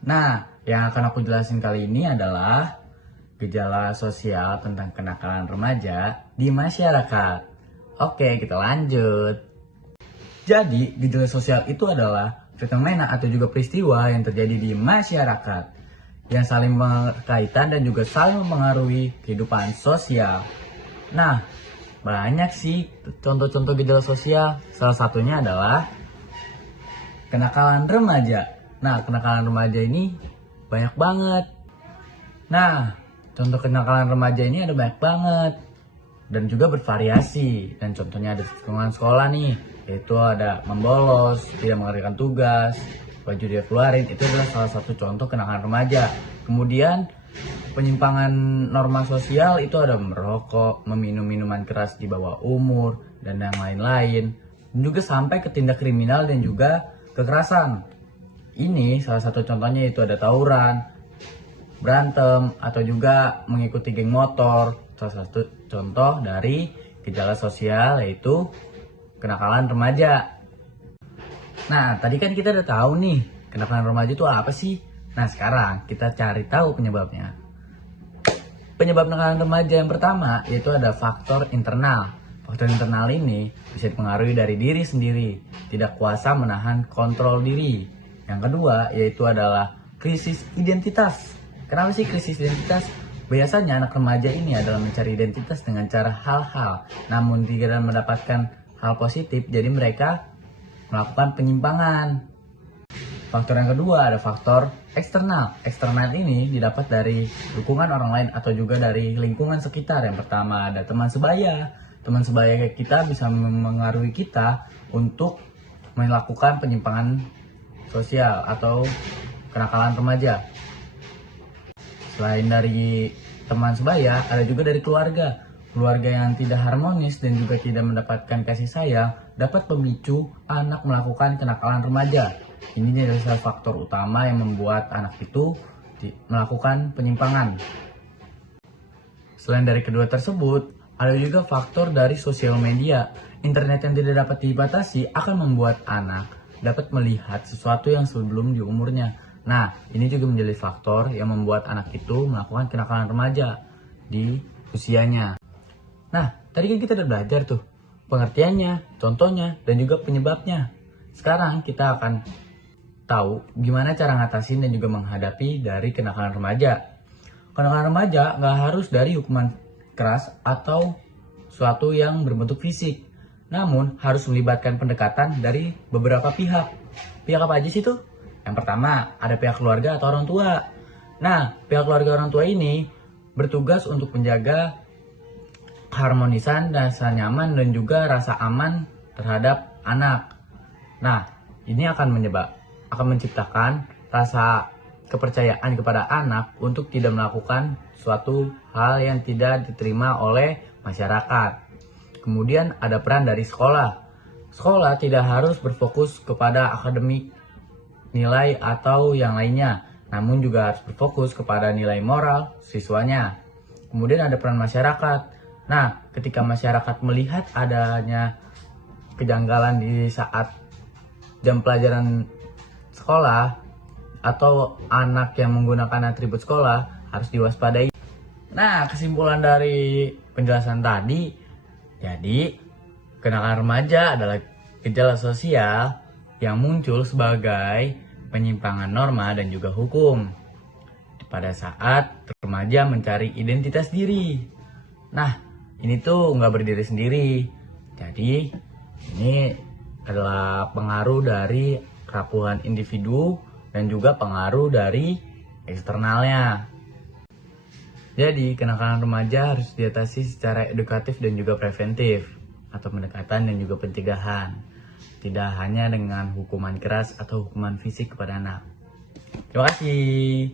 Nah, yang akan aku jelasin kali ini adalah gejala sosial tentang kenakalan remaja di masyarakat. Oke, kita lanjut. Jadi, gejala sosial itu adalah fenomena atau juga peristiwa yang terjadi di masyarakat yang saling berkaitan dan juga saling mempengaruhi kehidupan sosial. Nah, banyak sih contoh-contoh gejala sosial. Salah satunya adalah kenakalan remaja. Nah, kenakalan remaja ini banyak banget. Nah, contoh kenakalan remaja ini ada banyak banget dan juga bervariasi. Dan contohnya ada lingkungan sekolah nih, yaitu ada membolos, tidak mengerjakan tugas, baju dia keluarin. Itu adalah salah satu contoh kenakalan remaja. Kemudian penyimpangan norma sosial itu ada merokok, meminum minuman keras di bawah umur, dan yang lain-lain. Dan juga sampai ke tindak kriminal dan juga kekerasan. Ini salah satu contohnya itu ada tawuran, berantem, atau juga mengikuti geng motor. Salah satu contoh dari gejala sosial yaitu kenakalan remaja. Nah, tadi kan kita udah tahu nih, kenakalan remaja itu apa sih? Nah, sekarang kita cari tahu penyebabnya. Penyebab kenakalan remaja yang pertama yaitu ada faktor internal. Faktor internal ini bisa dipengaruhi dari diri sendiri, tidak kuasa menahan kontrol diri. Yang kedua yaitu adalah krisis identitas. Kenapa sih krisis identitas? Biasanya anak remaja ini adalah mencari identitas dengan cara hal-hal, namun tidak mendapatkan hal positif, jadi mereka melakukan penyimpangan. Faktor yang kedua ada faktor eksternal. Eksternal ini didapat dari dukungan orang lain atau juga dari lingkungan sekitar. Yang pertama ada teman sebaya. Teman sebaya kita bisa mengaruhi kita untuk melakukan penyimpangan sosial atau kenakalan remaja. Selain dari teman sebaya, ada juga dari keluarga. Keluarga yang tidak harmonis dan juga tidak mendapatkan kasih sayang dapat memicu anak melakukan kenakalan remaja. Ini adalah salah faktor utama yang membuat anak itu melakukan penyimpangan. Selain dari kedua tersebut, ada juga faktor dari sosial media. Internet yang tidak dapat dibatasi akan membuat anak dapat melihat sesuatu yang sebelum di umurnya. Nah, ini juga menjadi faktor yang membuat anak itu melakukan kenakalan remaja di usianya. Nah, tadi kan kita udah belajar tuh pengertiannya, contohnya, dan juga penyebabnya. Sekarang kita akan tahu gimana cara ngatasin dan juga menghadapi dari kenakalan remaja. Kenakalan remaja nggak harus dari hukuman keras atau suatu yang berbentuk fisik, namun harus melibatkan pendekatan dari beberapa pihak. Pihak apa aja sih tuh? Yang pertama ada pihak keluarga atau orang tua. Nah, pihak keluarga orang tua ini bertugas untuk menjaga keharmonisan, rasa nyaman, dan juga rasa aman terhadap anak. Nah, ini akan menciptakan rasa kepercayaan kepada anak untuk tidak melakukan suatu hal yang tidak diterima oleh masyarakat. Kemudian ada peran dari sekolah. Sekolah tidak harus berfokus kepada akademik, nilai, atau yang lainnya, namun juga harus berfokus kepada nilai moral siswanya. Kemudian ada peran masyarakat. Nah, ketika masyarakat melihat adanya kejanggalan di saat jam pelajaran sekolah atau anak yang menggunakan atribut sekolah, harus diwaspadai. Nah, kesimpulan dari penjelasan tadi, jadi kenakalan remaja adalah gejala sosial yang muncul sebagai penyimpangan norma dan juga hukum pada saat remaja mencari identitas diri. Nah, ini tuh nggak berdiri sendiri. Jadi, ini adalah pengaruh dari kerapuhan individu dan juga pengaruh dari eksternalnya. Jadi, kenakalan remaja harus diatasi secara edukatif dan juga preventif, atau pendekatan dan juga pencegahan. Tidak hanya dengan hukuman keras atau hukuman fisik kepada anak. Terima kasih.